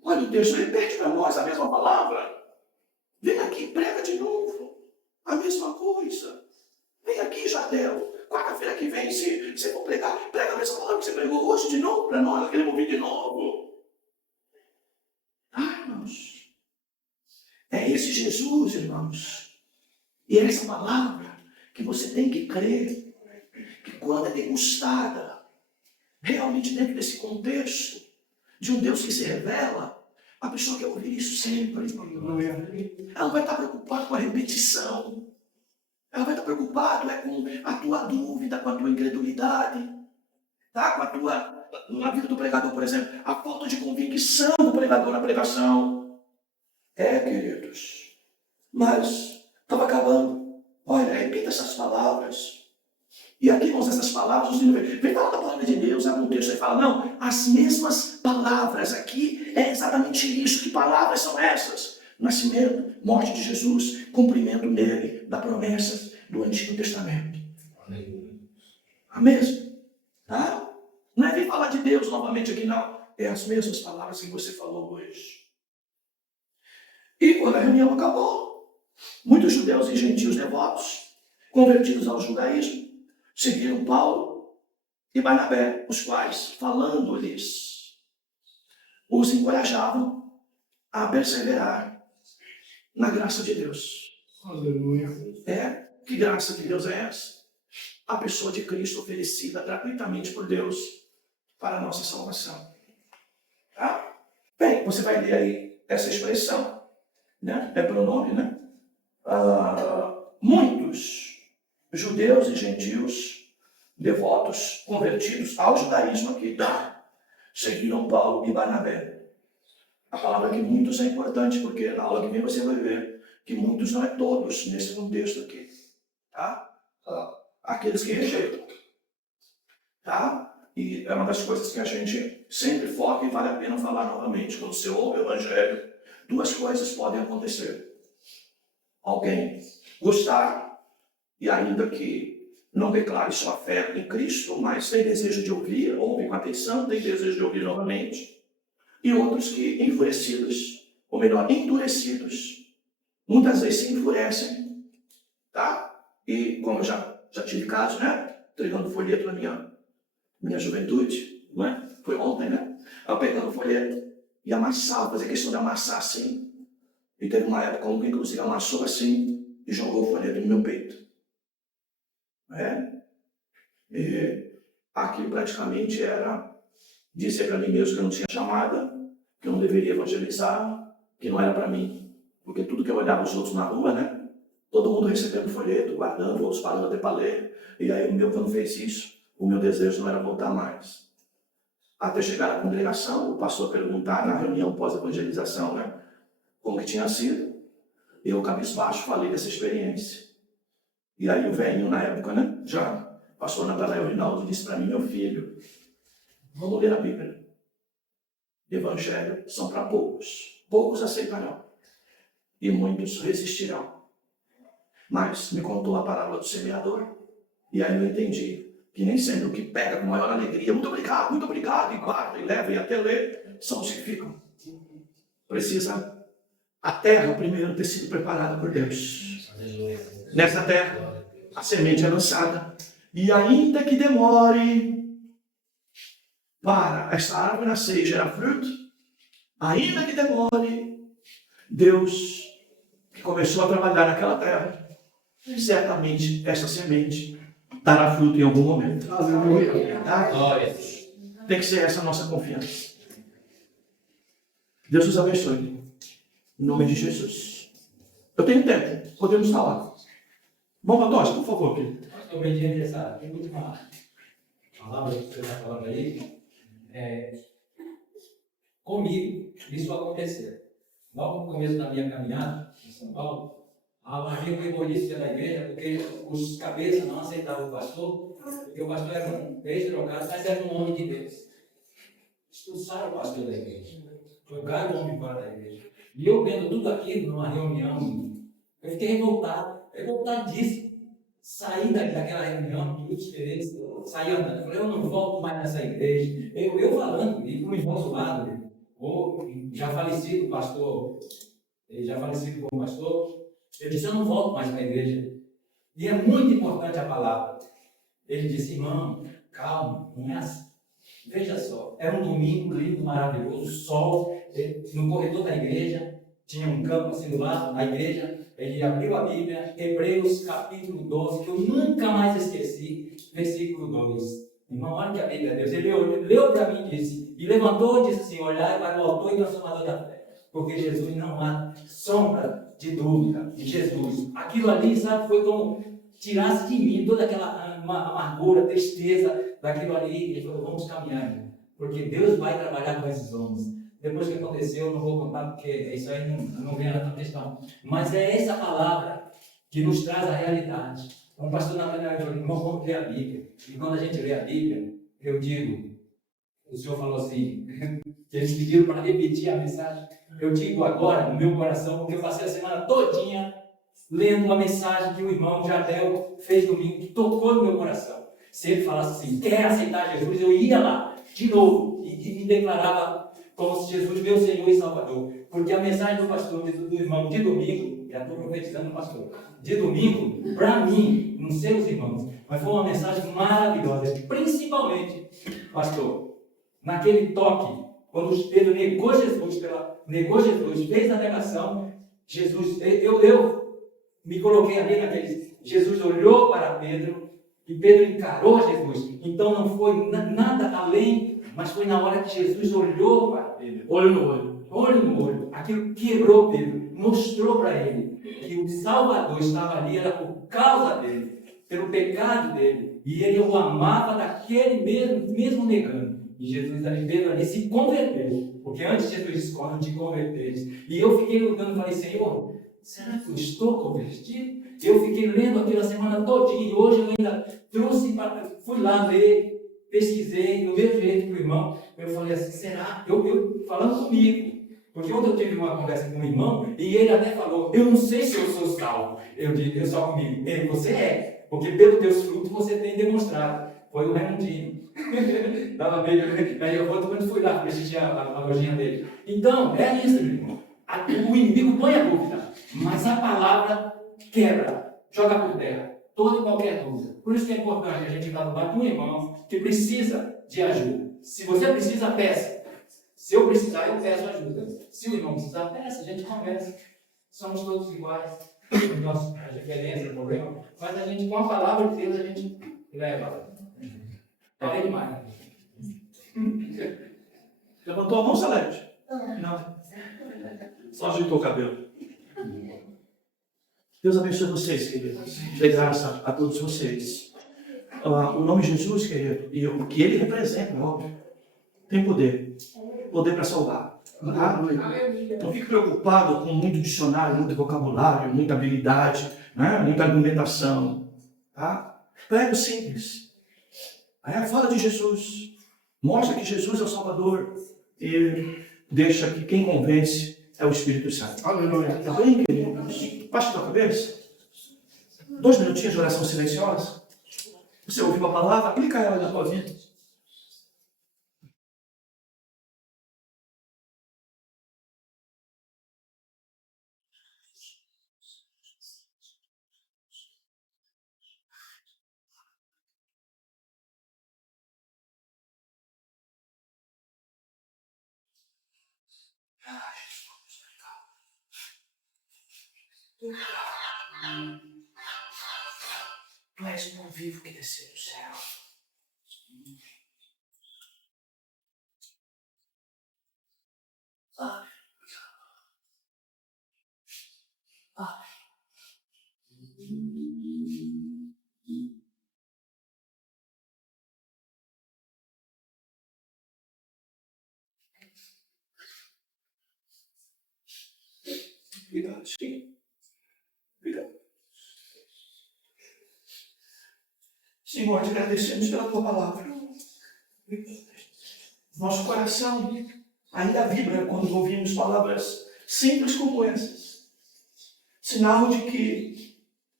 Olha o texto, repete para nós a mesma palavra. Vem aqui, prega de novo a mesma coisa. Vem aqui, Jardel. Quarta-feira que vem, se for pregar, prega a mesma palavra que você pregou hoje de novo para nós, nós queremos ouvir de novo. Ah, irmãos, é esse Jesus, irmãos, e é essa palavra que você tem que crer, que quando é degustada, realmente dentro desse contexto, de um Deus que se revela, a pessoa quer ouvir isso sempre. Ela não vai estar preocupada com a repetição, ela vai estar preocupada com a tua dúvida, com a tua incredulidade, tá? Com a tua, na vida do pregador, por exemplo, a falta de convicção do pregador na pregação. Queridos, mas estava acabando. Olha, repita essas palavras. E aqui, irmãos, essas palavras, vem falar da palavra de Deus, abre um texto e fala, não, as mesmas palavras aqui é exatamente isso. Que palavras são essas? Nascimento, morte de Jesus, cumprimento nele da promessa do Antigo Testamento. A mesma. Tá? Não é vir falar de Deus novamente aqui, não. É as mesmas palavras que você falou hoje. E quando a reunião acabou, muitos judeus e gentios devotos, convertidos ao judaísmo, seguiram Paulo e Barnabé, os quais, falando-lhes, os encorajavam a perseverar na graça de Deus. Aleluia. Que graça de Deus é essa? A pessoa de Cristo oferecida gratuitamente por Deus para a nossa salvação. Tá? Bem, você vai ler aí essa expressão, né? É pronome, né? Muitos judeus e gentios devotos, convertidos ao judaísmo aqui, tá? Seguiram Paulo e Barnabé. A palavra que muitos é importante, porque na aula que vem você vai ver que muitos não é todos nesse contexto aqui, tá? Aqueles que rejeitam, tá? E é uma das coisas que a gente sempre foca e vale a pena falar novamente. Quando você ouve o Evangelho, duas coisas podem acontecer. Alguém gostar e ainda que não declare sua fé em Cristo, mas tem desejo de ouvir, ouve com atenção, tem desejo de ouvir novamente. E outros que enfurecidos, ou melhor, endurecidos, muitas vezes se enfurecem, tá? E como eu já tive caso, né? Entregando folheto na minha juventude, não é? Foi ontem, né? Eu pegando folheto e amassava, fazia questão de amassar assim. E teve uma época um que inclusive amassou assim e jogou o folheto no meu peito. E aqui praticamente era dizer para mim mesmo que eu não tinha chamada, que eu não deveria evangelizar, que não era para mim. Porque tudo que eu olhava os outros na rua, né? Todo mundo recebendo folheto, guardando, outros parando até para ler. E aí o meu, quando fez isso, o meu desejo não era voltar mais. Até chegar à congregação, o pastor perguntar na reunião pós-evangelização, né? Como que tinha sido. Eu, cabisbaixo, falei dessa experiência. E aí o velhinho, na época, né? Já, pastor Natanael Rinaldo, disse para mim, meu filho, vamos ler a Bíblia. Evangelho são para poucos. Poucos aceitarão. E muitos resistirão. Mas me contou a parábola do semeador. E aí eu entendi que nem sempre o que pega com maior alegria, muito obrigado, e guarda, e leva, e até lê, são os que ficam. Precisa a terra primeiro ter sido preparada por Deus. Nessa terra, a semente é lançada. E ainda que demore, para esta árvore nascer e gerar fruto, ainda que demore, Deus que começou a trabalhar naquela terra, certamente essa semente dará fruto em algum momento. Aleluia. Tá? Tem que ser essa a nossa confiança. Deus nos abençoe. Em nome de Jesus. Eu tenho tempo, podemos falar. Bom, Antônio, por favor, querido. Estou bem interessado. Tem última palavra que você está falando aí. Comigo, isso aconteceu. Logo no começo da minha caminhada em São Paulo, havia um egoísta da igreja, porque os cabeças não aceitavam o pastor, porque o pastor era um ex-drogado, mas era um homem de Deus. Expulsaram o pastor da igreja. Jogaram o homem fora da igreja. E eu vendo tudo aquilo numa reunião, eu fiquei revoltadíssimo. Saí daquela reunião, de diferentes, saí andando, falei, eu não volto mais nessa igreja. Eu falando, e com o irmão do lado, ou já falecido pastor, ele já falecido como pastor, eu disse, eu não volto mais para a igreja. E é muito importante a palavra. Ele disse, irmão, calma, não é assim. Veja só, era um domingo lindo, maravilhoso, sol, no corredor da igreja, tinha um campo assim do lado, na igreja, ele abriu a Bíblia, Hebreus capítulo 12, que eu nunca mais esqueci, versículo 2. Irmão, olha que a Bíblia é Deus. Ele leu para mim e disse, e levantou e disse assim, olhai para o autor e consumador da fé, porque Jesus não há sombra de dúvida de Jesus. Aquilo ali, sabe, foi como tirasse de mim toda aquela amargura, tristeza daquilo ali. Ele falou, vamos caminhar, irmão, porque Deus vai trabalhar com esses homens. Depois que aconteceu, eu não vou contar, porque isso aí não vem na questão. Mas é essa palavra que nos traz a realidade. Então, o pastor Nathanael falou, irmão, vamos ler a Bíblia. E quando a gente lê a Bíblia, eu digo, o senhor falou assim, que eles pediram para repetir a mensagem. Eu digo agora, no meu coração, porque eu passei a semana todinha lendo uma mensagem que o irmão Jardel fez domingo, que tocou no meu coração. Se ele falasse assim, quer aceitar Jesus, eu ia lá, de novo, e me declarava como se Jesus, meu Senhor e Salvador. Porque a mensagem do pastor, do irmão, de domingo, já estou profetizando o pastor, de domingo, para mim, não sei os irmãos, mas foi uma mensagem maravilhosa, principalmente, pastor, naquele toque, quando Pedro negou Jesus, fez a negação, Jesus, eu me coloquei ali naquele, Jesus olhou para Pedro, e Pedro encarou Jesus. Então não foi nada além, mas foi na hora que Jesus olhou para Pedro. Olho no olho. Olho no olho. Aquilo quebrou Pedro. Mostrou para ele que o Salvador estava ali, era por causa dele, pelo pecado dele. E ele o amava daquele mesmo negando. E Jesus ali, Pedro ali se converteu. Porque antes Jesus disse, quando te converteres. E eu fiquei lutando e falei, Senhor, será que eu estou convertido? Eu fiquei lendo aquilo a semana todinha e hoje eu ainda fui lá ler, pesquisei, do mesmo jeito para o irmão. Eu falei assim, será? Eu falando comigo. Porque ontem eu tive uma conversa com um irmão e ele até falou, eu não sei se eu sou salvo. Eu digo, eu só comigo. Ele, você é, porque pelos teus frutos você tem demonstrado. Foi o Raimundinho. Estava meio. Aí eu quando fui lá assistir a lojinha dele. Então, é isso, meu irmão. O inimigo põe a dúvida, mas a palavra quebra, joga por terra toda e qualquer dúvida. Por isso que é importante a gente estar do lado de um irmão que precisa de ajuda. Se você precisa, peça. Se eu precisar, eu peço ajuda. Se o irmão precisar, peça, a gente conversa. Somos todos iguais. Nossa, a diferença, o problema. Mas a gente, com a palavra de Deus, a gente leva. Falei demais. Levantou a mão, Salete? Não. Só ajeitou o cabelo. Deus abençoe vocês, queridos. Dê graça a todos vocês. O nome de Jesus, querido, e o que ele representa, óbvio, tem poder. Poder para salvar. Tá? Não fique preocupado com muito dicionário, muito vocabulário, muita habilidade, né? Muita argumentação. Tá? Pega o simples. Fala de Jesus. Mostra que Jesus é o Salvador. E deixa que quem convence é o Espírito Santo. Aleluia. Tá bem, queridos? Baixa a tua cabeça. 2 minutinhos de oração silenciosa. Você ouviu a palavra, aplica ela na tua vida. Tu és o pão vivo que desceu do céu. Obrigado, Senhor. Obrigado. Senhor, te agradecemos pela tua palavra. Nosso coração ainda vibra quando ouvimos palavras simples como essas. Sinal de que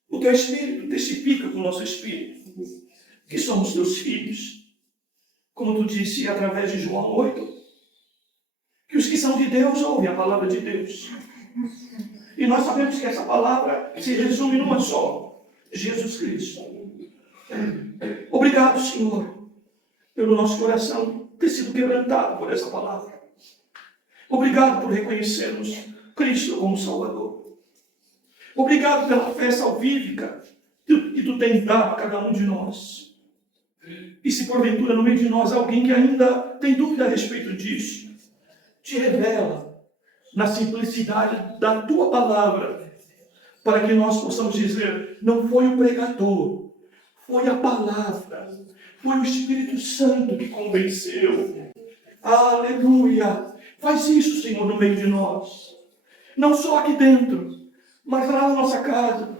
o teu Espírito testifica com o nosso Espírito que somos teus filhos. Como tu disse através de João 8, que os que são de Deus ouvem a palavra de Deus. E nós sabemos que essa palavra se resume numa só: Jesus Cristo. Obrigado, Senhor, pelo nosso coração ter sido quebrantado por essa palavra. Obrigado por reconhecermos Cristo como Salvador. Obrigado pela fé salvífica que tu tens dado a cada um de nós. E se porventura no meio de nós há alguém que ainda tem dúvida a respeito disso, te revela na simplicidade da tua palavra, para que nós possamos dizer: não foi o pregador, foi a palavra, foi o Espírito Santo que convenceu. Aleluia! Faz isso, Senhor, no meio de nós. Não só aqui dentro, mas lá na nossa casa,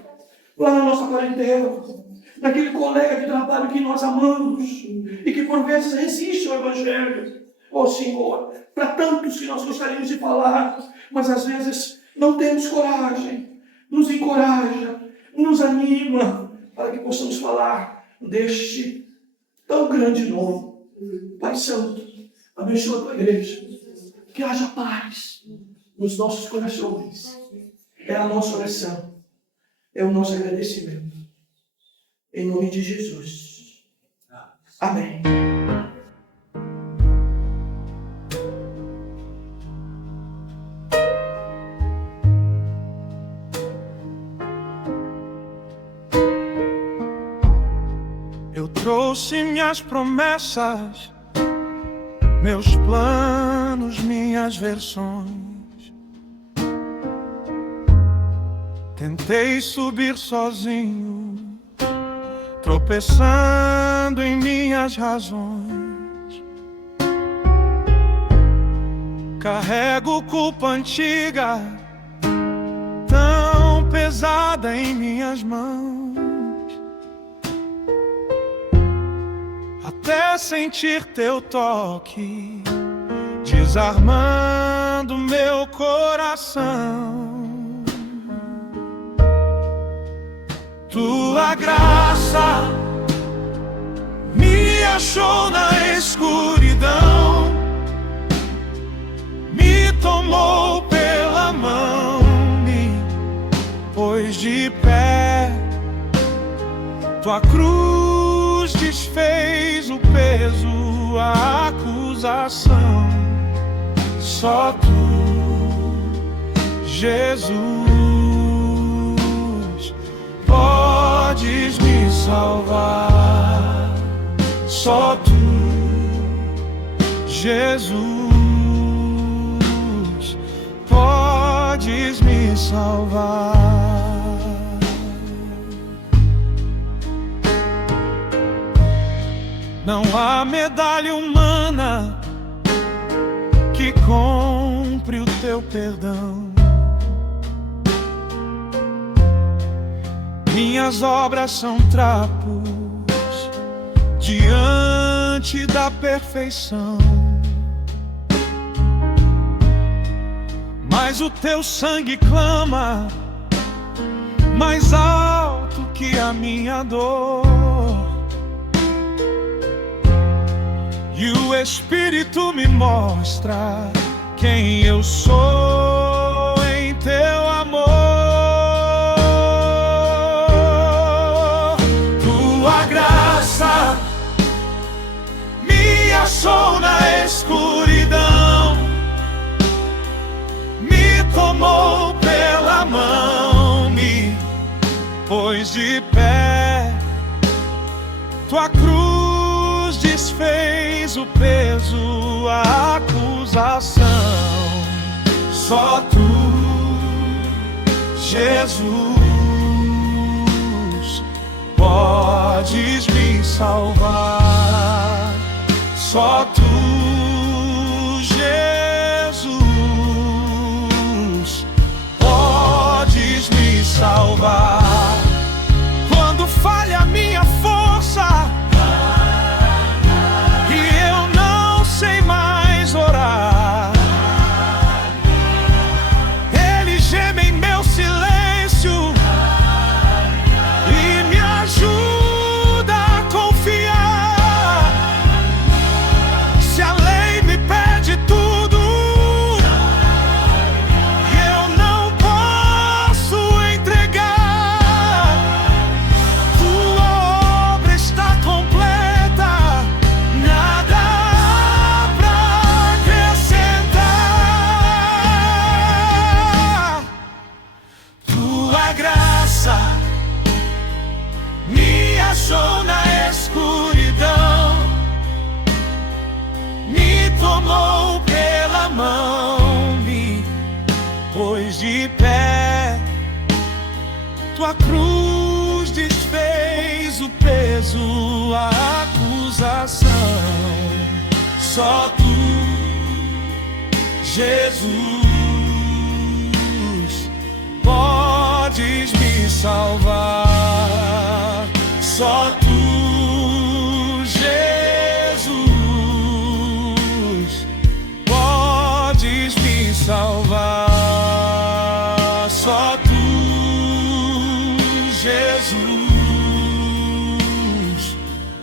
lá na nossa parentela, naquele colega de trabalho que nós amamos e que por vezes resiste ao Evangelho. Ó Senhor, para tantos que nós gostaríamos de falar, mas às vezes não temos coragem. Nos encoraja, nos anima, para que possamos falar deste tão grande nome. Pai Santo, abençoa a tua igreja, que haja paz nos nossos corações. É a nossa oração, é o nosso agradecimento. Em nome de Jesus. Amém. Eu trouxe minhas promessas, meus planos, minhas versões. Tentei subir sozinho, tropeçando em minhas razões. Carrego culpa antiga, tão pesada em minhas mãos. Até sentir teu toque, desarmando meu coração. Tua graça me achou na escuridão, me tomou pela mão, me pôs de pé. Tua cruz desfez o peso, a acusação. Só tu, Jesus, podes me salvar. Só tu, Jesus, podes me salvar. Não há medalha humana que compre o teu perdão. Minhas obras são trapos diante da perfeição, mas o teu sangue clama mais alto que a minha dor. E o Espírito me mostra quem eu sou em teu amor. Tua graça me achou na escuridão, me tomou pela mão, peso, a acusação. Só tu, Jesus, podes me salvar. Só tu, Jesus, podes me salvar. Quando falha a minha força e eu não sei mais orar, Ele geme em meu silêncio e me ajuda a confiar. Se a lei me pede tudo e eu não posso entregar, tua obra está completa, nada há pra acrescentar. Tua graça me achou na escuridão, me tomou pela mão, me pôs de pé. Tua cruz desfez o peso, a acusação. Só tu, Jesus, podes me salvar. Só tu, Jesus, podes me salvar. Só tu, Jesus,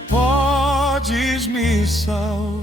podes me salvar.